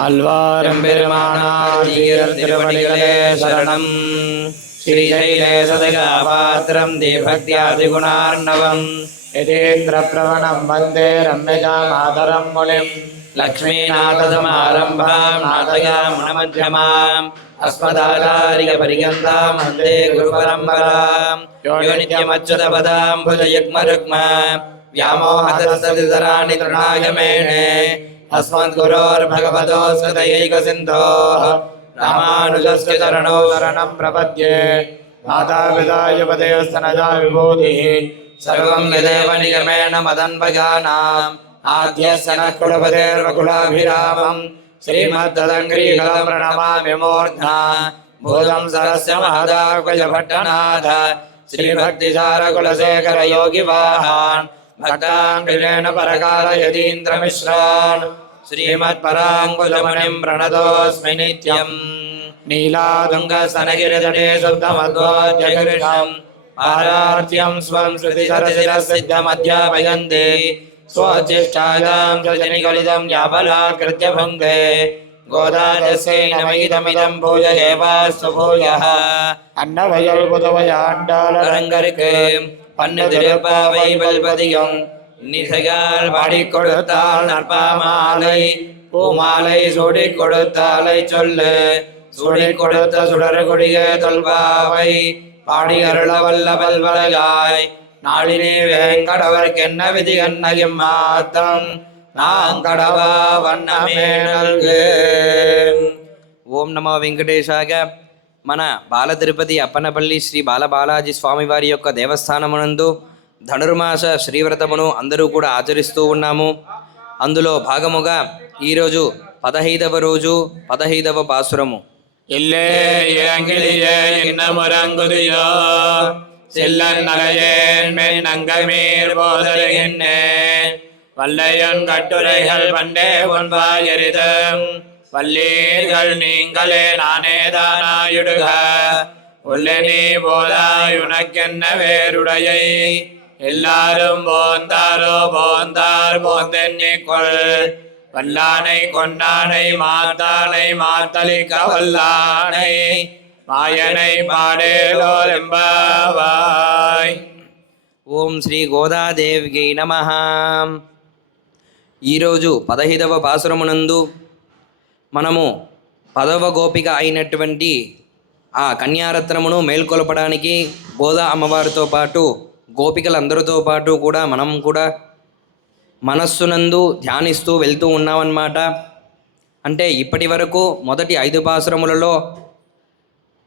ஆழ்வாரம் பெருமானார் ஜீயர் திருவடிகளே சரணம். ஸ்ரீசைலேசதகாபாத்திரம் தேபக்தியாதிகுணார்ணவம் யதேந்திர பிரவணம் வந்தே ரம்யஜா மாதரம் முனிம் லக்ஷ்மீநாதசமாரம்பாம் நாதயாமுனமध्यமாம் அஸ்மதாச்சாரிய பரியந்தாம் வந்தே குருபரம்பராம். யோ நித்யமச்சுதபதாம் புஜயுக்மருக்ம व्यामोहतस्तदितराणि तृणाय मेणे अस्मद्गुरोर्भगवतोऽस्य दयैकसिन्धोः रामानुजस्य चरणौ शरणं प्रपद्ये. मातापिता युवतयस्तनया विभूतिः सर्वं यदेव निगमेन मदन्वयानाम् आद्यस्य नः कुलपतेर्वकुलाभिरामं श्रीमद्ददङ्घ्रीकलं प्रणमामि मूर्ध्ना भूतं सरस्य महदाकुलभट्टनाथ श्रीभक्तिसारकुलशेखर योगिवाहान् भक्ताङ्घ्रिरेण परकाल यतीन्द्रमिश्रान् श्रीमत्पराङ्कुशमुनिं प्रणतोऽस्मि नित्यम्. नीलातुङ्गस्तनगिरितटे शुद्धमध्वोऽध्यगिरिशं पारार्त्यं स्वं श्रुतिशरशिरसिद्धमध्यापयन्ते स्वोच्छिष्टायां च जनिकलितं याबलात्कृत्य भुङ्क्ते. गोदादस्यै नमैदमिदं पूजयेवास्तु भूयः अन्नवयल् புதவையாண்டாளரங்கருக்கு பன்னு திருப்பாவை பல்பதியும் நிசையால் பாடிக் கொடுத்தால் நற்பாமாலை பூமாலை சூடிக் கொடுத்தாலை சொல்லு சூடிக் கொடுத்த சுடர் கொடிய தொல்பாவை பாடி அருள வல்ல பல்வளையாய் நாளினே வேங்கடவர்க்கென்ன விதி அன்னையும் மாத்தம் நாங்கடவா வண்ணமே நல்கு. ఓం నమో వెంకటేశాయ. మన బాల తిరుపతి అప్పనపల్లి శ్రీ బాలబాలాజీ స్వామివారి యొక్క దేవస్థానమునందు ధనుర్మాస శ్రీవ్రతమును అందరూ కూడా ఆచరిస్తూ ఉన్నాము. అందులో భాగముగా ఈరోజు 15వ రోజు 15వ పాసురము. இல்லே இளங்கிளியே இன்னமுறங்குதியோ செல்லன் நகையேன் மென் நங்கமீர் போதருகின்றேன் வல்லையன் கட்டுரைகள் பண்டே ஒன்பாயரிதும் வல்லீர்கள் நீங்களே நானே தானாயுடுக உள்ளே நீ போதாய் உனக்கென்ன வேறுடையை எல்லாரும் போந்தாரோ போந்தார் போந்தென்னிக்கொள் வல்லானை கொண்டானை மாத்தானை மாத்தலிக்க வல்லானை மாயனை பாடேலோரெம்பாவாய். ఓం శ్రీ గోదాదేవికి నమః. ఈరోజు 15వ పాసురమునందు మనము 10వ గోపిక అయినటువంటి ఆ కన్యారత్నమును మేల్కొల్పడానికి గోదా అమ్మవారితో పాటు గోపికలందరితో పాటు కూడా మనం కూడా మనస్సునందు ధ్యానిస్తూ వెళ్తూ ఉన్నామన్నమాట. అంటే ఇప్పటి వరకు మొదటి 5 పాసురములలో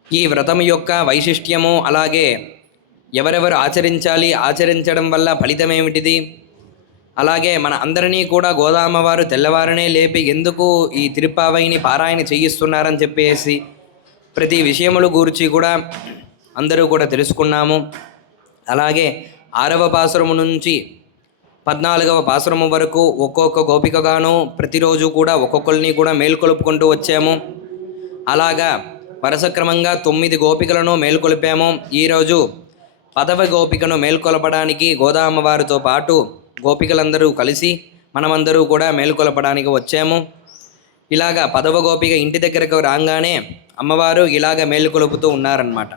ఈ వ్రతం యొక్క వైశిష్ట్యము, అలాగే ఎవరెవరు ఆచరించాలి, ఆచరించడం వల్ల ఫలితం ఏమిటిది, అలాగే మన అందరినీ కూడా గోదామ్మవారు తెల్లవారనే లేపి ఎందుకు ఈ తిరుప్పావైని పారాయణ చేయిస్తున్నారని చెప్పేసి ప్రతి విషయములు గురించి కూడా అందరూ కూడా తెలుసుకున్నాము. అలాగే 6వ పాసురము నుంచి 14వ పాసురము వరకు ఒక్కొక్క గోపికగాను ప్రతిరోజు కూడా ఒక్కొక్కరిని కూడా మేల్కొలుపుకుంటూ వచ్చాము. అలాగా వరుస క్రమంగా 9 గోపికలను మేల్కొలిపాము. ఈరోజు 10వ గోపికను మేల్కొలపడానికి గోదామ్మవారితో పాటు గోపికలందరూ కలిసి మనమందరూ కూడా మేల్కొలపడానికి వచ్చాము. ఇలాగా 10వ గోపిక ఇంటి దగ్గరకు రాగానే అమ్మవారు ఇలాగ మేల్కొలుపుతూ ఉన్నారన్నమాట.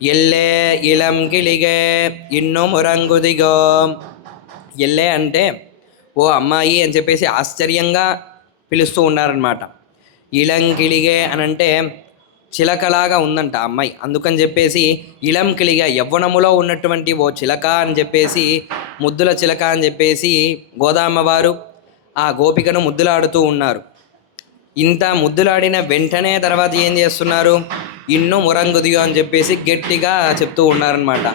ఎల్లే ఇళం కిళిగే ఇన్నో మురంగుదిగో. ఎల్లే అంటే ఓ అమ్మాయి అని చెప్పేసి ఆశ్చర్యంగా పిలుస్తూ ఉన్నారన్నమాట. ఇళం కిళిగే అని అంటే చిలకలాగా ఉందంట అమ్మాయి, అందుకని చెప్పేసి ఇళం కిళిగా యవ్వనములో ఉన్నటువంటి ఓ చిలక అని చెప్పేసి, ముద్దుల చిలక అని చెప్పేసి గోదామ్మవారు ఆ గోపికను ముద్దులాడుతూ ఉన్నారు. ఇంత ముద్దులాడిన వెంటనే తర్వాత ఏం చేస్తున్నారు, ఇన్నో మురంగుదియో అని చెప్పేసి గట్టిగా చెప్తూ ఉన్నారనమాట.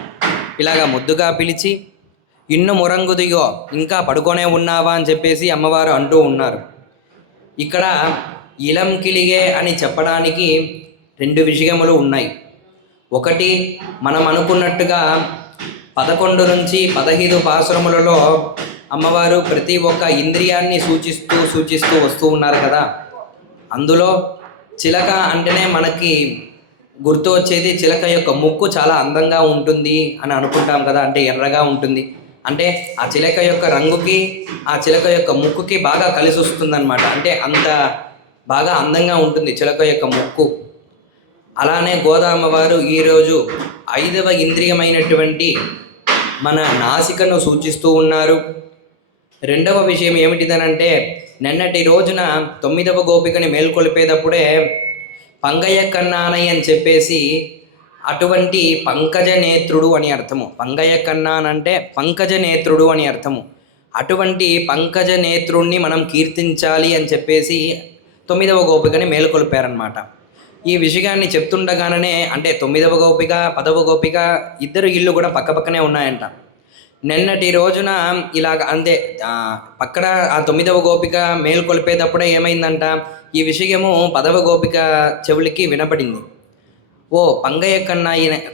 ఇలాగా ముద్దుగా పిలిచి ఇన్నో మురంగుదియో, ఇంకా పడుకొనే ఉన్నావా అని చెప్పేసి అమ్మవారు అంటూ ఉన్నారు. ఇక్కడ ఇళం కిళిగే అని చెప్పడానికి 2 విషయములు ఉన్నాయి. ఒకటి, మనం అనుకున్నట్టుగా 11 నుంచి 15 పాసురములలో అమ్మవారు ప్రతి ఒక్క ఇంద్రియాన్ని సూచిస్తూ వస్తూ ఉన్నారు కదా. అందులో చిలక అంటేనే మనకి గుర్తు వచ్చేది చిలక యొక్క ముక్కు చాలా అందంగా ఉంటుంది అని అనుకుంటాం కదా. అంటే ఎర్రగా ఉంటుంది అంటే ఆ చిలక యొక్క రంగుకి ఆ చిలక యొక్క ముక్కుకి బాగా కలిసి వస్తుందన్నమాట. అంటే అంత బాగా అందంగా ఉంటుంది చిలక యొక్క ముక్కు. అలానే గోదామ్మవారు ఈరోజు 5వ ఇంద్రియమైనటువంటి మన నాసికను సూచిస్తూ ఉన్నారు. రెండవ విషయం ఏమిటిదనంటే, నిన్నటి రోజున 9వ గోపికని మేల్కొల్పేటప్పుడే పంగయ్య కన్నానై అని చెప్పేసి అటువంటి పంకజ నేత్రుడు అని అర్థము. పంగయ్య కన్నానంటే పంకజ నేత్రుడు అని అర్థము. అటువంటి పంకజ నేత్రుణ్ణి మనం కీర్తించాలి అని చెప్పేసి 9వ గోపికని మేల్కొల్పారనమాట. ఈ విషయాన్ని చెప్తుండగానే, అంటే 9వ గోపిక 10వ గోపిక ఇద్దరు ఇళ్ళు కూడా పక్కపక్కనే ఉన్నాయంట. నిన్నటి రోజున ఇలాగ అంతే పక్కన ఆ 9వ గోపిక మేల్కొల్పేటప్పుడే ఏమైందంట, ఈ విషయము 10వ గోపిక చెవులకి వినపడింది. ఓ పంగయ్య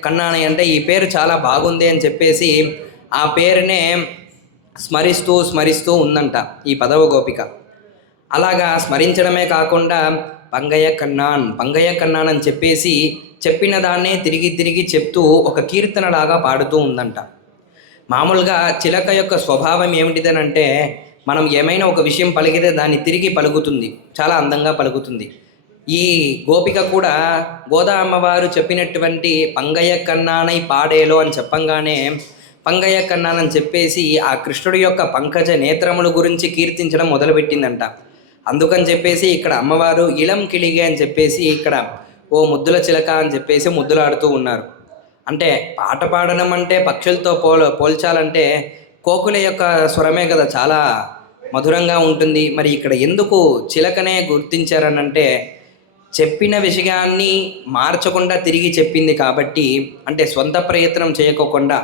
కన్నాని అంటే ఈ పేరు చాలా బాగుంది అని చెప్పేసి ఆ పేరునే స్మరిస్తూ ఉందంట ఈ 10వ గోపిక. అలాగా స్మరించడమే కాకుండా పంగయ్య కన్నాన్ అని చెప్పేసి చెప్పిన దాన్నే తిరిగి చెప్తూ ఒక కీర్తనలాగా పాడుతూ ఉందంట. మామూలుగా చిలక యొక్క స్వభావం ఏమిటిదనంటే, మనం ఏమైనా ఒక విషయం పలికితే దాన్ని తిరిగి పలుకుతుంది, చాలా అందంగా పలుకుతుంది. ఈ గోపిక కూడా గోదా అమ్మవారు చెప్పినటువంటి పంగయ్య కన్నానై పాడేలో అని చెప్పంగానే పంగయ్య కన్నానని చెప్పేసి ఆ కృష్ణుడి యొక్క పంకజ నేత్రముల గురించి కీర్తించడం మొదలుపెట్టిందంట. అందుకని చెప్పేసి ఇక్కడ అమ్మవారు ఇళం కిళిగే అని చెప్పేసి ఇక్కడ ఓ ముద్దుల చిలక అని చెప్పేసి ముద్దులాడుతూ ఉన్నారు. అంటే పాట పాడడం అంటే పక్షులతో పోల్చాలంటే కోకిల యొక్క స్వరమే కదా చాలా మధురంగా ఉంటుంది. మరి ఇక్కడ ఎందుకు చిలకనే గుర్తించారనంటే, చెప్పిన విషయాన్ని మార్చకుండా తిరిగి చెప్పింది కాబట్టి, అంటే స్వంత ప్రయత్నం చేయకోకుండా,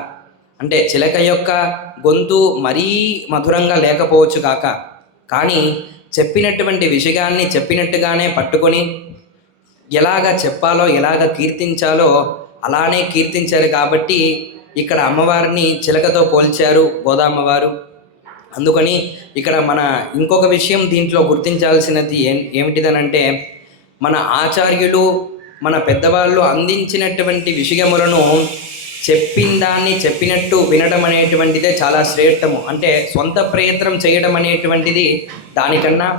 అంటే చిలక యొక్క గొంతు మరీ మధురంగా లేకపోవచ్చు కాక, కానీ చెప్పినటువంటి విషయాన్ని చెప్పినట్టుగానే పట్టుకొని ఎలాగ చెప్పాలో ఎలాగ కీర్తించాలో అలానే కీర్తించారు కాబట్టి ఇక్కడ అమ్మవారిని చిలకతో పోల్చారు గోదామ్మవారు. అందుకని ఇక్కడ మన ఇంకొక విషయం దీంట్లో గుర్తించాల్సినది ఏమిటిదనంటే, మన ఆచార్యులు మన పెద్దవాళ్ళు అందించినటువంటి విషయములను చెప్పిన దాన్ని చెప్పినట్టు వినడం అనేటువంటిదే చాలా శ్రేష్టము. అంటే సొంత ప్రయత్నం చేయడం అనేటువంటిది దానికన్నా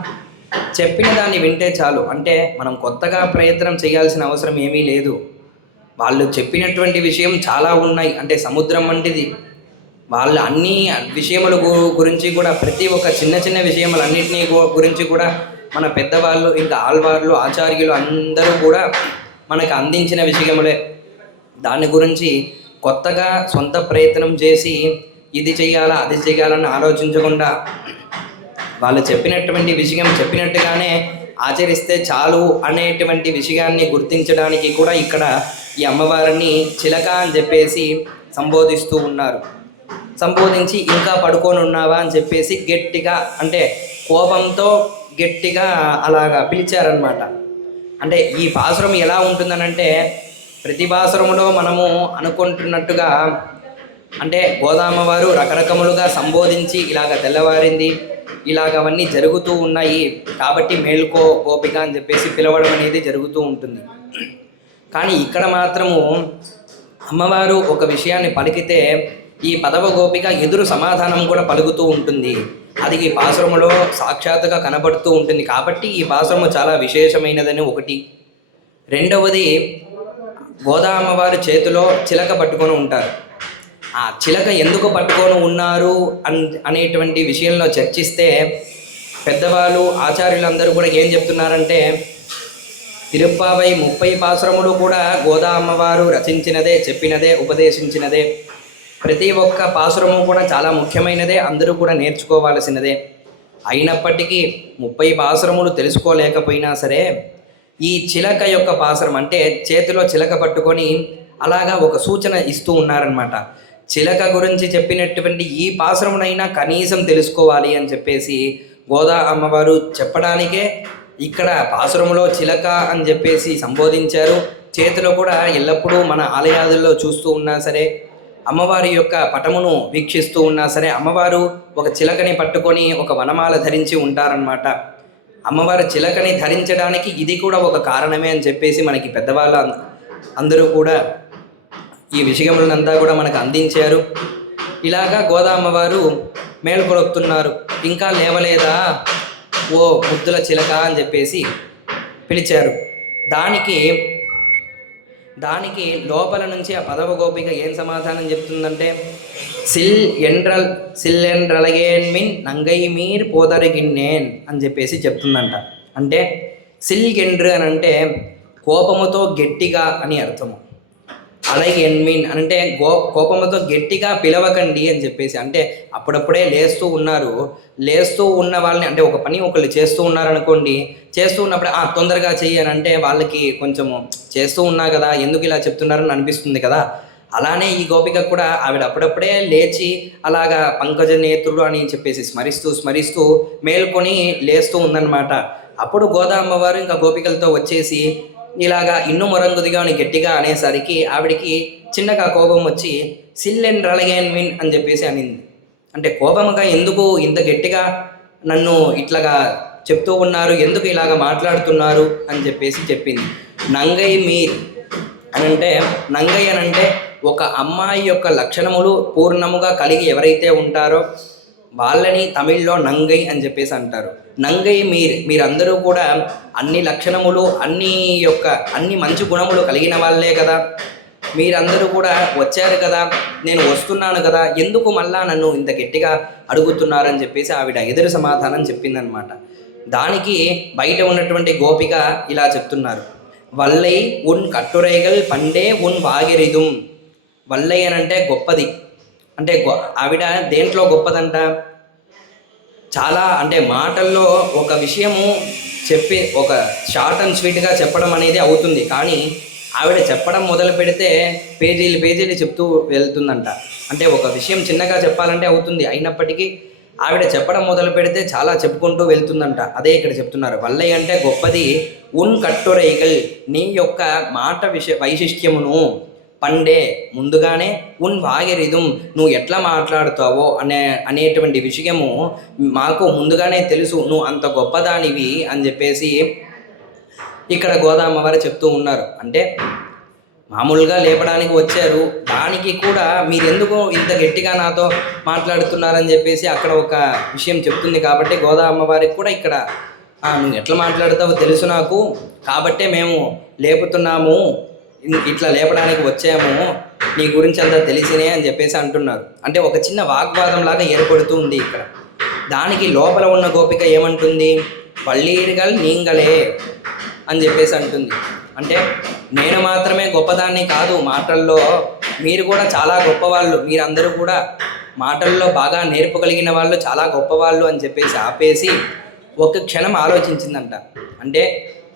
చెప్పిన దాన్ని వింటే చాలు. అంటే మనం కొత్తగా ప్రయత్నం చేయాల్సిన అవసరం ఏమీ లేదు. వాళ్ళు చెప్పినటువంటి విషయం చాలా ఉన్నాయి, అంటే సముద్రం వంటిది. వాళ్ళ అన్ని విషయముల గురించి కూడా ప్రతి ఒక్క చిన్న విషయములన్నింటినీ గురించి కూడా మన పెద్దవాళ్ళు ఇంకా ఆళ్వార్లు ఆచార్యులు అందరూ కూడా మనకు అందించిన విషయములే. దాని గురించి కొత్తగా సొంత ప్రయత్నం చేసి ఇది చెయ్యాలా అది చెయ్యాలని ఆలోచించకుండా వాళ్ళు చెప్పినటువంటి విషయం చెప్పినట్టుగానే ఆచరిస్తే చాలు అనేటువంటి విషయాన్ని గుర్తించడానికి కూడా ఇక్కడ ఈ అమ్మవారిని చిలక అని చెప్పేసి సంబోధిస్తూ ఉన్నారు. సంబోధించి ఇంకా పడుకొని ఉన్నావా అని చెప్పేసి గట్టిగా, అంటే కోపంతో గట్టిగా అలాగా పిలిచారనమాట. అంటే ఈ పాసురం ఎలా ఉంటుందనంటే, ప్రతి పాసురములో మనము అనుకుంటున్నట్టుగా అంటే గోదామ్మవారు రకరకములుగా సంబోధించి ఇలాగ తెల్లవారింది, ఇలాగ అవన్నీ జరుగుతూ ఉన్నాయి కాబట్టి మేల్కో గోపిక అని చెప్పేసి పిలవడం అనేది జరుగుతూ ఉంటుంది. కానీ ఇక్కడ మాత్రము అమ్మవారు ఒక విషయాన్ని పలికితే ఈ 10వ గోపిక ఎదురు సమాధానం కూడా పలుకుతూ ఉంటుంది. అది ఈ పాసురములో సాక్షాత్తుగా కనబడుతూ ఉంటుంది. కాబట్టి ఈ పాసురము చాలా విశేషమైనదని ఒకటి. రెండవది, గోదా అమ్మవారి చేతిలో చిలక పట్టుకొని ఉంటారు. ఆ చిలక ఎందుకు పట్టుకొని ఉన్నారు అనేటువంటి విషయంలో చర్చిస్తే పెద్దవాళ్ళు ఆచార్యులందరూ కూడా ఏం చెప్తున్నారంటే, తిరుప్పావై 30 పాసురములు కూడా గోదా అమ్మవారు రచించినదే, చెప్పినదే, ఉపదేశించినదే. ప్రతి ఒక్క పాసురము కూడా చాలా ముఖ్యమైనదే, అందరూ కూడా నేర్చుకోవాల్సినదే. అయినప్పటికీ 30 పాసురములు తెలుసుకోలేకపోయినా సరే ఈ చిలక యొక్క పాసురం, అంటే చేతిలో చిలక పట్టుకొని అలాగా ఒక సూచన ఇస్తూ ఉన్నారనమాట. చిలక గురించి చెప్పినటువంటి ఈ పాసురమునైనా కనీసం తెలుసుకోవాలి అని చెప్పేసి గోదా అమ్మవారు చెప్పడానికే ఇక్కడ పాసురములో చిలక అని చెప్పేసి సంబోధించారు. చేతిలో కూడా ఎల్లప్పుడూ మన ఆలయాలలో చూస్తూ ఉన్నా సరే, అమ్మవారి యొక్క పటమును వీక్షిస్తూ ఉన్నా సరే, అమ్మవారు ఒక చిలకని పట్టుకొని ఒక వనమాల ధరించి ఉంటారనమాట. అమ్మవారు చిలకని ధరించడానికి ఇది కూడా ఒక కారణమే అని చెప్పేసి మనకి పెద్దవాళ్ళు అందరూ కూడా ఈ విషయములనంతా కూడా మనకు అందించారు. ఇలాగా గోదా అమ్మవారు మేలుకొలుపుతున్నారు. ఇంకా లేవలేదా ఓ ముద్దుల చిలక అని చెప్పేసి పిలిచారు. దానికి లోపల నుంచి ఆ పదవ గోపిక ఏం సమాధానం చెప్తుందంటే, సిల్ ఎండ్రలగేన్మిన్ నంగై మీర్ పోదరిగిన్నేన్ అని చెప్పేసి చెప్తుందంట. అంటే సిల్ ఎండ్రు అని అంటే కోపముతో గట్టిగా అని అర్థము. అలాగే ఎన్మిన్ అంటే కోపముతో గట్టిగా పిలవకండి అని చెప్పేసి, అంటే అప్పుడప్పుడే లేస్తూ ఉన్న వాళ్ళని, అంటే ఒక పని ఒకళ్ళు చేస్తూ ఉన్నారనుకోండి, చేస్తూ ఉన్నప్పుడే తొందరగా చెయ్యి అని అంటే వాళ్ళకి కొంచెము చేస్తూ ఉన్నా కదా ఎందుకు ఇలా చెప్తున్నారని అనిపిస్తుంది కదా. అలానే ఈ గోపిక కూడా ఆవిడ అప్పుడప్పుడే లేచి అలాగా పంకజ నేత్రుడు అని చెప్పేసి స్మరిస్తూ మేల్కొని లేస్తూ ఉందన్నమాట. అప్పుడు గోదా అమ్మవారు ఇంకా గోపికలతో వచ్చేసి ఇలాగా ఇన్ను మొరంగుదిగా అని గట్టిగా అనేసరికి ఆవిడికి చిన్నగా కోపం వచ్చి సిల్లెన్ రలగేన్మిన్ అని చెప్పేసి అనింది. అంటే కోపముగా ఎందుకు ఇంత గట్టిగా నన్ను ఇట్లాగా చెప్తూ ఉన్నారు, ఎందుకు ఇలాగ మాట్లాడుతున్నారు అని చెప్పేసి చెప్పింది. నంగై మీర్ అనంటే, నంగై అనంటే ఒక అమ్మాయి యొక్క లక్షణములు పూర్ణముగా కలిగి ఎవరైతే ఉంటారో వాళ్ళని తమిళ్లో నంగై అని చెప్పేసి అంటారు. నంగై మీరందరూ కూడా అన్ని లక్షణములు అన్ని మంచి గుణములు కలిగిన వాళ్ళే కదా, మీరందరూ కూడా వచ్చారు కదా, నేను వస్తున్నాను కదా, ఎందుకు మళ్ళా నన్ను ఇంత గట్టిగా అడుగుతున్నారని చెప్పేసి ఆవిడ ఎదురు సమాధానం చెప్పిందనమాట. దానికి బయట ఉన్నటువంటి గోపిక ఇలా చెప్తున్నారు, వల్లై ఉన్ కట్టురైగల్ పండే ఉన్ వాగిరిదుం. వల్లై అనంటే గొప్పది, అంటే ఆవిడ దేంట్లో గొప్పదంట, చాలా అంటే మాటల్లో ఒక విషయము చెప్పి ఒక షార్ట్ అండ్ స్వీట్గా చెప్పడం అనేది అవుతుంది. కానీ ఆవిడ చెప్పడం మొదలు పెడితే పేజీలు చెప్తూ వెళ్తుందంట. అంటే ఒక విషయం చిన్నగా చెప్పాలంటే అవుతుంది, అయినప్పటికీ ఆవిడ చెప్పడం మొదలు పెడితే చాలా చెప్పుకుంటూ వెళ్తుందంట. అదే ఇక్కడ చెప్తున్నారు, వల్లై అంటే గొప్పది, ఉన్ కట్టురైగల్ నీ యొక్క మాట వైశిష్ట్యమును, పండే ముందుగానే, ఉన్ వాగిరిదుం నువ్వు ఎట్లా మాట్లాడుతావో అనేటువంటి విషయము మాకు ముందుగానే తెలుసు, నువ్వు అంత గొప్పదానివి అని చెప్పేసి ఇక్కడ గోదామ్మవారు చెప్తూ ఉన్నారు. అంటే మామూలుగా లేపడానికి వచ్చారు, దానికి కూడా మీరెందుకు ఇంత గట్టిగా నాతో మాట్లాడుతున్నారని చెప్పేసి అక్కడ ఒక విషయం చెప్తుంది. కాబట్టి గోదా అమ్మవారికి కూడా ఇక్కడ నువ్వు ఎట్లా మాట్లాడుతావో తెలుసు నాకు, కాబట్టే మేము లేపుతున్నాము, ఇట్లా లేపడానికి వచ్చాము, నీ గురించి అంతా తెలిసినే అని చెప్పేసి అంటున్నారు. అంటే ఒక చిన్న వాగ్వాదం లాగా ఏర్పడుతూ ఉంది ఇక్కడ. దానికి లోపల ఉన్న గోపిక ఏమంటుంది, వళ్ళీరుగల్ నీంగలే అని చెప్పేసి అంటుంది. అంటే నేను మాత్రమే గొప్పదాన్ని కాదు, మాటల్లో మీరు కూడా చాలా గొప్పవాళ్ళు, మీరందరూ కూడా మాటల్లో బాగా నేర్పగలిగిన వాళ్ళు, చాలా గొప్పవాళ్ళు అని చెప్పేసి ఆపేసి ఒక క్షణం ఆలోచించిందంట. అంటే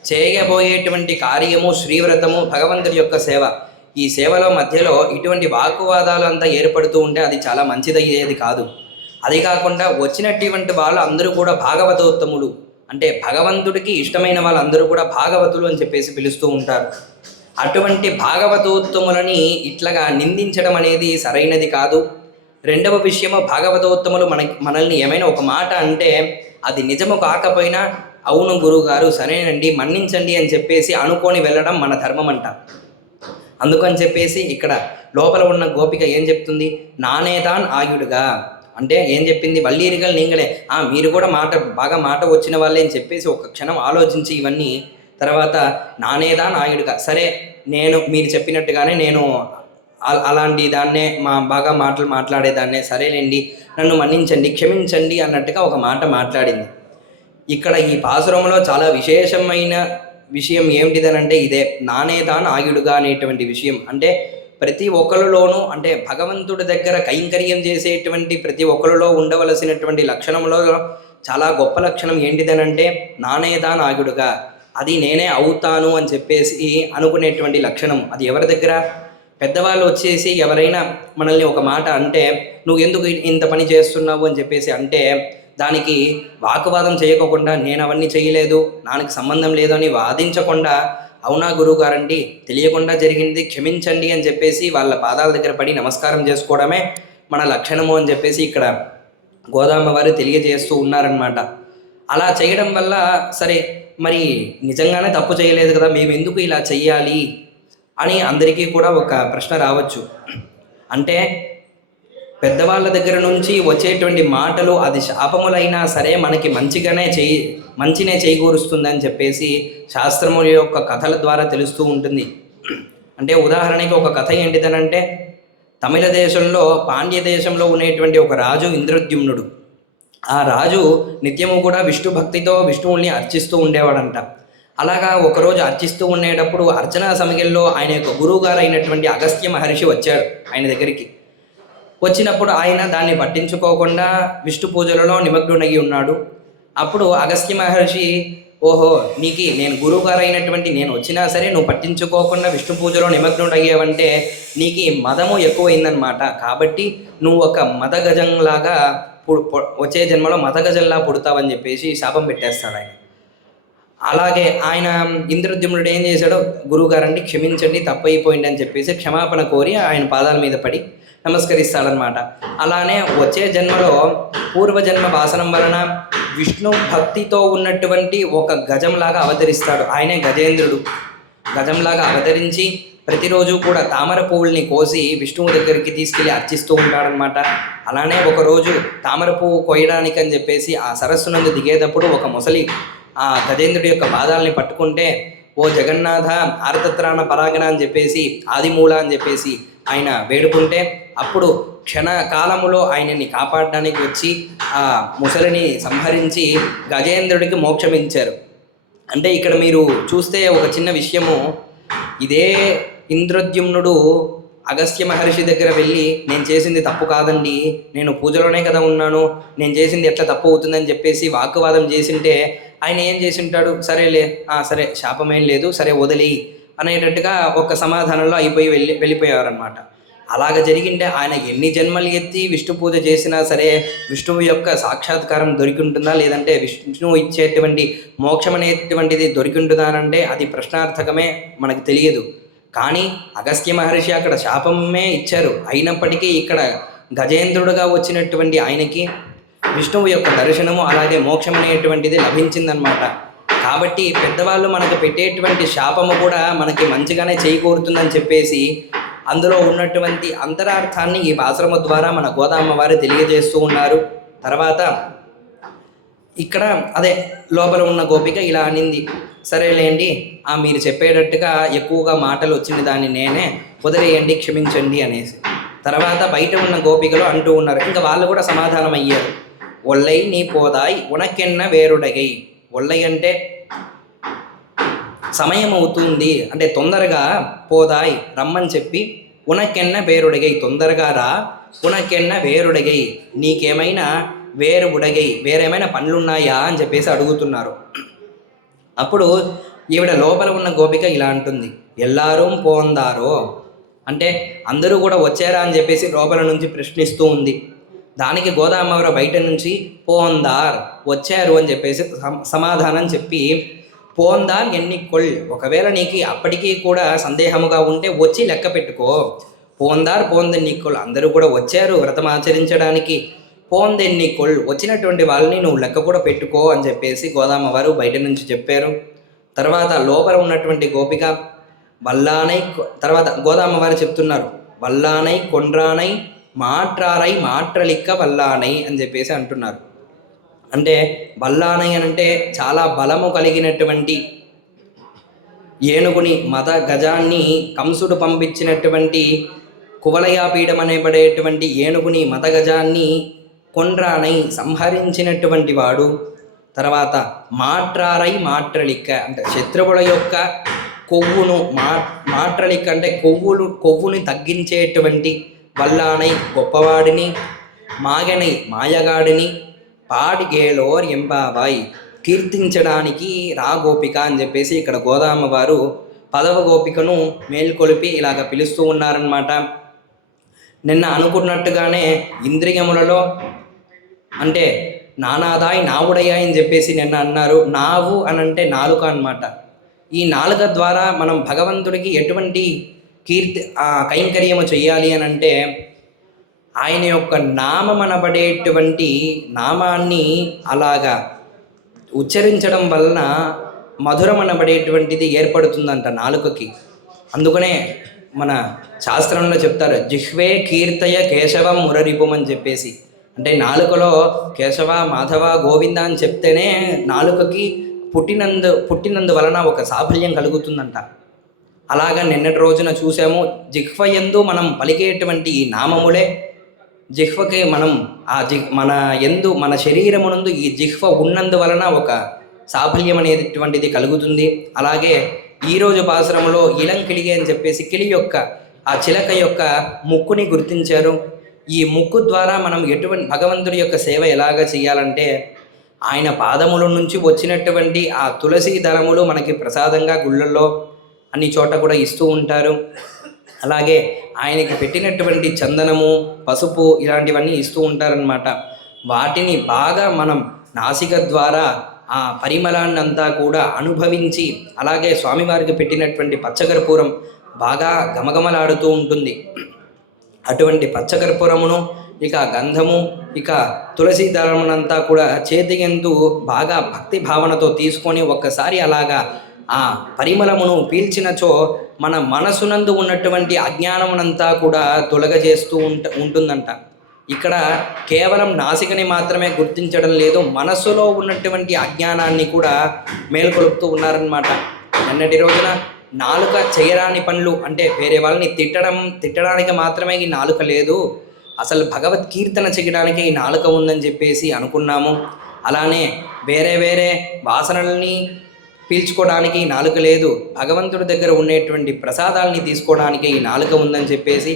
చేయబోయేటువంటి కార్యము శ్రీవ్రతము భగవంతుడి యొక్క సేవ, ఈ సేవలో మధ్యలో ఇటువంటి వాక్కువాదాలు అంతా ఏర్పడుతూ ఉంటే అది చాలా మంచిదయ్యేది కాదు. అది కాకుండా వచ్చినటువంటి వాళ్ళు అందరూ కూడా భాగవతోత్తములు, అంటే భగవంతుడికి ఇష్టమైన వాళ్ళందరూ కూడా భాగవతులు అని చెప్పేసి పిలుస్తూ ఉంటారు. అటువంటి భాగవతోత్తములని ఇట్లాగా నిందించడం అనేది సరైనది కాదు. రెండవ విషయము, భాగవతోత్తములు మనల్ని ఏమైనా ఒక మాట అంటే అది నిజము కాకపోయినా అవును గురువుగారు సరేనండి మన్నించండి అని చెప్పేసి అనుకొని వెళ్ళడం మన ధర్మం అంట. అందుకని చెప్పేసి ఇక్కడ లోపల ఉన్న గోపిక ఏం చెప్తుంది, నానేదాన్ ఆయుడుగా అంటే ఏం చెప్పింది, వళ్ళీరిగల్ నీంగలే, మీరు కూడా బాగా మాట వచ్చిన వాళ్ళే అని చెప్పేసి ఒక క్షణం ఆలోచించి ఇవన్నీ తర్వాత నానేదాన్ ఆయుడుగా, సరే నేను మీరు చెప్పినట్టుగానే నేను అలాంటి దాన్నే బాగా మాటలు మాట్లాడేదాన్నే, సరేలేండి నన్ను మన్నించండి క్షమించండి అన్నట్టుగా ఒక మాట మాట్లాడింది. ఇక్కడ ఈ పాసురంలో చాలా విశేషమైన విషయం ఏమిటిదనంటే ఇదే, నానేదాన్ ఆయుడుగా అనేటువంటి విషయం. అంటే ప్రతి ఒక్కరిలోనూ, అంటే భగవంతుడి దగ్గర కైంకర్యం చేసేటువంటి ప్రతి ఒక్కరిలో ఉండవలసినటువంటి లక్షణంలో చాలా గొప్ప లక్షణం ఏంటిదనంటే నానేదాన్ ఆయుడుగా, అది నేనే అవుతాను అని చెప్పేసి అనుకునేటువంటి లక్షణం. అది ఎవరి దగ్గర, పెద్దవాళ్ళు వచ్చేసి ఎవరైనా మనల్ని ఒక మాట అంటే నువ్వు ఎందుకు ఇంత పని చేస్తున్నావు అని చెప్పేసి అంటే దానికి వాకువాదం చేయకోకుండా నేను అవన్నీ చేయలేదు, నాకు సంబంధం లేదు అని వాదించకుండా అవునా గురువుగారండి తెలియకుండా జరిగింది క్షమించండి అని చెప్పేసి వాళ్ళ పాదాల దగ్గర పడి నమస్కారం చేసుకోవడమే మన లక్షణము అని చెప్పేసి ఇక్కడ గోదామ్మవారు తెలియజేస్తూ ఉన్నారనమాట. అలా చేయడం వల్ల సరే మరి నిజంగానే తప్పు చేయలేదు కదా, మేము ఎందుకు ఇలా చెయ్యాలి అని అందరికీ కూడా ఒక ప్రశ్న రావచ్చు. అంటే పెద్దవాళ్ళ దగ్గర నుంచి వచ్చేటువంటి మాటలు అది శాపములైనా సరే మనకి మంచినే చేకూరుస్తుందని చెప్పేసి శాస్త్రముల యొక్క కథల ద్వారా తెలుస్తూ ఉంటుంది. అంటే ఉదాహరణకి ఒక కథ ఏంటిదనంటే, తమిళ దేశంలో పాండ్య దేశంలో ఉండేటువంటి ఒక రాజు ఇంద్రద్యుమ్నుడు. ఆ రాజు నిత్యము కూడా విష్ణు భక్తితో విష్ణువుల్ని అర్చిస్తూ ఉండేవాడంట. అలాగా ఒకరోజు అర్చిస్తూ ఉండేటప్పుడు అర్చనా సమయంలో ఆయన యొక్క గురువు గారు అయినటువంటి అగస్త్య మహర్షి వచ్చాడు ఆయన దగ్గరికి. వచ్చినప్పుడు ఆయన దాన్ని పట్టించుకోకుండా విష్ణు పూజలలో నిమగ్నుడయ్యి ఉన్నాడు. అప్పుడు అగస్త్య మహర్షి, ఓహో నీకు నేను గురువు గారు అయినటువంటి నేను వచ్చినా సరే నువ్వు పట్టించుకోకుండా విష్ణు పూజలో నిమగ్నుడయ్యావంటే నీకు మదము ఎక్కువైందనమాట. కాబట్టి నువ్వు ఒక మదగజంలాగా వచ్చే జన్మలో మదగజంలా పుడతావని చెప్పేసి శాపం పెట్టేస్తాడు ఆయన. అలాగే ఆయన ఇంద్రద్యుమ్నుడు ఏం చేశాడో, గురువుగారండి క్షమించండి తప్పైపోయింది అని చెప్పేసి క్షమాపణ కోరి ఆయన పాదాల మీద పడి నమస్కరిస్తాడనమాట. అలానే వచ్చే జన్మలో పూర్వజన్మ వాసనం వలన విష్ణు భక్తితో ఉన్నటువంటి ఒక గజంలాగా అవతరిస్తాడు. ఆయనే గజేంద్రుడు. గజంలాగా అవతరించి ప్రతిరోజు కూడా తామర పువ్వుల్ని కోసి విష్ణువు దగ్గరికి తీసుకెళ్ళి అర్చిస్తూ ఉంటాడనమాట. అలానే ఒకరోజు తామర పువ్వు కొయ్యడానికి అని చెప్పేసి ఆ సరస్సు నందు దిగేటప్పుడు ఒక ముసలి ఆ గజేంద్రుడి యొక్క పాదాలని పట్టుకుంటే, ఓ జగన్నాథ ఆర్తత్రాణ పరాగణ అని చెప్పేసి ఆదిమూల అని చెప్పేసి ఆయన వేడుకుంటే, అప్పుడు క్షణకాలములో ఆయనని కాపాడడానికి వచ్చి ఆ ముసలిని సంహరించి గజేంద్రుడికి మోక్షం ఇచ్చారు. అంటే ఇక్కడ మీరు చూస్తే ఒక చిన్న విషయము, ఇదే ఇంద్రద్యుమ్నుడు అగస్త్య మహర్షి దగ్గర వెళ్ళి నేను చేసింది తప్పు కాదండి, నేను పూజలోనే కదా ఉన్నాను, నేను చేసింది ఎట్లా తప్పు అవుతుందని చెప్పేసి వాక్కువాదం చేసింటే ఆయన ఏం చేసి ఉంటాడు, సరేలే సరే శాపమేం లేదు, సరే వదిలేయి అనేటట్టుగా ఒక సమాధానంలో వెళ్ళిపోయారనమాట. అలాగ జరిగింటే ఆయన ఎన్ని జన్మలు ఎత్తి విష్ణు పూజ చేసినా సరే విష్ణువు యొక్క సాక్షాత్కారం దొరికి ఉంటుందా, లేదంటే విష్ణువు ఇచ్చేటువంటి మోక్షం అనేటువంటిది దొరికి ఉంటుందా అంటే అది ప్రశ్నార్థకమే, మనకు తెలియదు. కానీ అగస్త్య మహర్షి అక్కడ శాపమే ఇచ్చారు. అయినప్పటికీ ఇక్కడ గజేంద్రుడుగా వచ్చినటువంటి ఆయనకి విష్ణువు యొక్క దర్శనము అలాగే మోక్షం అనేటువంటిది లభించిందనమాట. కాబట్టి పెద్దవాళ్ళు మనకు పెట్టేటువంటి శాపము కూడా మనకి మంచిగానే చేకూరుతుందని చెప్పేసి అందులో ఉన్నటువంటి అంతరార్థాన్ని ఈ పాశ్రమ ద్వారా మన గోదామ్మవారు తెలియజేస్తూ ఉన్నారు. తర్వాత ఇక్కడ అదే లోపల ఉన్న గోపిక ఇలా అనింది, సరేలేండి మీరు చెప్పేటట్టుగా ఎక్కువగా మాటలు వచ్చిన దాన్ని నేనే వదిలేయండి, క్షమించండి అనేసి. తర్వాత బయట ఉన్న గోపికలు అంటూ ఉన్నారు, ఇంకా వాళ్ళు కూడా సమాధానం అయ్యారు. ఒళ్ళై నీ పోదాయ్ ఉనకెన్న వేరుడగై. ఒళ్ళై అంటే సమయం అవుతుంది అంటే తొందరగా పోదాయ్ రమ్మని చెప్పి, ఉనకెన్న వేరుడగై తొందరగా రా, ఉనకెన్న వేరుడగై నీకేమైనా వేరు ఉడగై వేరేమైనా పనులున్నాయా అని చెప్పేసి అడుగుతున్నారు. అప్పుడు ఈవిడ లోపల ఉన్న గోపిక ఇలా అంటుంది, ఎల్లారూ పోందారో అంటే అందరూ కూడా వచ్చారా అని చెప్పేసి లోపల నుంచి ప్రశ్నిస్తూ ఉంది. దానికి గోదామ్మవారు బయట నుంచి పోందార్ వచ్చారు అని చెప్పేసి సమాధానం చెప్పి, పోందార్ ఎన్నికొల్ ఒకవేళ నీకు అప్పటికీ కూడా సందేహముగా ఉంటే వచ్చి లెక్క పెట్టుకో, పోందార్ పోందెన్నికొల్ అందరూ కూడా వచ్చారు వ్రతం ఆచరించడానికి, పోందెన్నికొల్ వచ్చినటువంటి వాళ్ళని నువ్వు లెక్క కూడా పెట్టుకో అని చెప్పేసి గోదామ్మవారు బయట నుంచి చెప్పారు. తర్వాత లోపల ఉన్నటువంటి గోపిక వల్లానై, తర్వాత గోదామ్మవారు చెప్తున్నారు, వల్లానై కొండ్రానై మాట్రారై మాట్రలిక్క వల్లానై అని చెప్పేసి అంటున్నారు. అంటే వల్లానై అని అంటే చాలా బలము కలిగినటువంటి ఏనుగుని మద గజాన్ని కంసుడు పంపించినటువంటి కువలయాపీఠం అనేబడేటువంటి ఏనుగుని మద గజాన్ని కొండ్రానై సంహరించినటువంటి వాడు. తర్వాత మాట్రారై మాట్రలిక్క అంటే శత్రువుల యొక్క కొవ్వును మాట్రలిక్క అంటే కొవ్వుని తగ్గించేటువంటి వల్లానై గొప్పవాడిని, మాగనై మాయగాడిని, పాడిగేలోర్ ఎంబాబాయ్ కీర్తించడానికి రా గోపిక అని చెప్పేసి ఇక్కడ గోదామ్మవారు 10వ గోపికను మేల్కొలిపి ఇలాగ పిలుస్తూ ఉన్నారన్నమాట. నిన్న అనుకున్నట్టుగానే ఇంద్రియములలో అంటే నానాదాయ్ నావుడయ్యాయి అని చెప్పేసి నిన్న అన్నారు. నావు అని అంటే నాలుక అన్నమాట. ఈ నాలుక ద్వారా మనం భగవంతుడికి ఎటువంటి కైంకర్యము చెయ్యాలి అని అంటే ఆయన యొక్క నామం అనబడేటువంటి నామాన్ని అలాగా ఉచ్చరించడం వలన మధురం అనబడేటువంటిది ఏర్పడుతుందంట నాలుకకి. అందుకనే మన శాస్త్రంలో చెప్తారు, జిహ్వే కీర్తయ కేశవం మురరిపుం అని చెప్పేసి. అంటే నాలుకలో కేశవ మాధవ గోవింద అని చెప్తేనే నాలుకకి పుట్టినందువలన ఒక సాఫల్యం కలుగుతుందంట. అలాగా నిన్నటి రోజున చూసాము, జిహ్వ యందు మనం పలికేటువంటి ఈ నామములే జిహ్వకి మనం మన శరీరమునందు ఈ జిహ్వ ఉన్నందువలన ఒక సాఫల్యం అనేటువంటిది కలుగుతుంది. అలాగే ఈరోజు పాసురంలో ఇలంకిలిగే అని చెప్పేసి కిలి యొక్క ఆ చిలక యొక్క ముక్కుని గుర్తించారు. ఈ ముక్కు ద్వారా మనం భగవంతుడి యొక్క సేవ ఎలాగ చేయాలంటే, ఆయన పాదముల నుంచి వచ్చినటువంటి ఆ తులసి దళములు మనకి ప్రసాదంగా గుళ్ళల్లో అన్ని చోట కూడా ఇస్తూ ఉంటారు. అలాగే ఆయనకి పెట్టినటువంటి చందనము, పసుపు ఇలాంటివన్నీ ఇస్తూ ఉంటారనమాట. వాటిని బాగా మనం నాసిక ద్వారా ఆ పరిమళాన్ని అంతా కూడా అనుభవించి, అలాగే స్వామివారికి పెట్టినటువంటి పచ్చకర్పూరం బాగా గమగమలాడుతూ ఉంటుంది. అటువంటి పచ్చకర్పూరమును, ఇక గంధము, ఇక తులసి దళమునంతా కూడా చేతికెందు బాగా భక్తి భావనతో తీసుకొని ఒక్కసారి అలాగా ఆ పరిమళమును పీల్చినచో మన మనసునందు ఉన్నటువంటి అజ్ఞానమునంతా కూడా తొలగజేస్తూ ఉంటుందంట. ఇక్కడ కేవలం నాసికని మాత్రమే గుర్తించడం లేదు, మనస్సులో ఉన్నటువంటి అజ్ఞానాన్ని కూడా మేల్కొలుపుతూ ఉన్నారన్నమాట. నిన్నటి రోజున నాలుక చేయరాని పనులు, అంటే వేరే వాళ్ళని తిట్టడానికి మాత్రమే ఈ నాలుక లేదు, అసలు భగవద్కీర్తన చేయడానికే ఈ నాలుక ఉందని చెప్పేసి అనుకున్నాము. అలానే వేరే వాసనల్ని పీల్చుకోవడానికి ఈ నాలుక లేదు, భగవంతుడి దగ్గర ఉండేటువంటి ప్రసాదాలని తీసుకోవడానికి ఈ నాలుక ఉందని చెప్పేసి,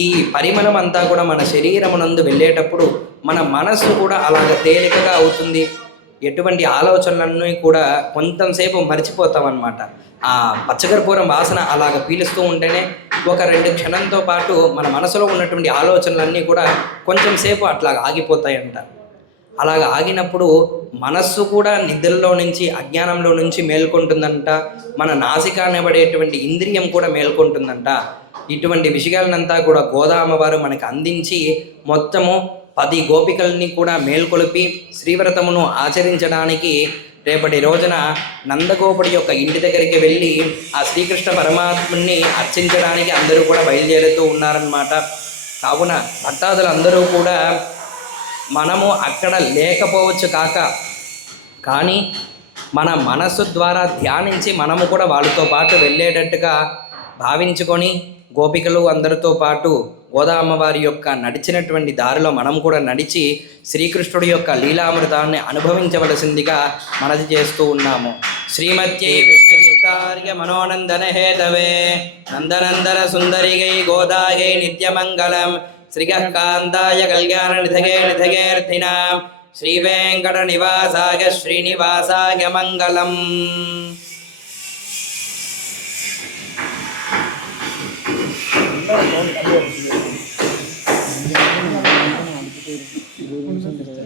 ఈ పరిమళం అంతా కూడా మన శరీరమునందు వెళ్ళేటప్పుడు మన మనస్సు కూడా అలాగ తేలికగా అవుతుంది. ఎటువంటి ఆలోచనలన్నీ కూడా కొంతసేపు మర్చిపోతాం అన్నమాట. ఆ పచ్చకర్పూరం వాసన అలాగ పీలుస్తూ ఉంటేనే ఒక 2 క్షణంతో పాటు మన మనసులో ఉన్నటువంటి ఆలోచనలన్నీ కూడా కొంచెం సేపు అట్లా ఆగిపోతాయంట. అలాగ ఆగినప్పుడు మనస్సు కూడా నిద్రలో నుంచి, అజ్ఞానంలో నుంచి మేల్కొంటుందంట. మన నాసిక అనబడేటువంటి ఇంద్రియం కూడా మేల్కొంటుందంట. ఇటువంటి విషయాలనంతా కూడా గోదామ్మవారు మనకు అందించి మొత్తము 10 గోపికల్ని కూడా మేల్కొలిపి శ్రీవ్రతమును ఆచరించడానికి రేపటి రోజున నందగోపుడి యొక్క ఇంటి దగ్గరికి వెళ్ళి ఆ శ్రీకృష్ణ పరమాత్ముని అర్చించడానికి అందరూ కూడా బయలుదేరుతూ ఉన్నారన్నమాట. కావున భక్తాదులందరూ కూడా మనము అక్కడ లేకపోవచ్చు కానీ మన మనస్సు ద్వారా ధ్యానించి మనము కూడా వాళ్ళతో పాటు వెళ్ళేటట్టుగా భావించుకొని గోపికలు అందరితో పాటు గోదామ్మవారి యొక్క నడిచినటువంటి దారిలో మనం కూడా నడిచి శ్రీకృష్ణుడి యొక్క లీలామృతాన్ని అనుభవించవలసిందిగా మనది చేస్తూ ఉన్నాము. శ్రీమత్యై విష్ణుతార్య మనోనందన హేతవే నందనందన సుందరిగై గోదాయై నిత్యమంగళం శ్రీగః కాంతాయ కళ్యాణ నిధగేర్థినాం శ్రీవేంకట నివాసాయ శ్రీనివాసాయ మంగళం.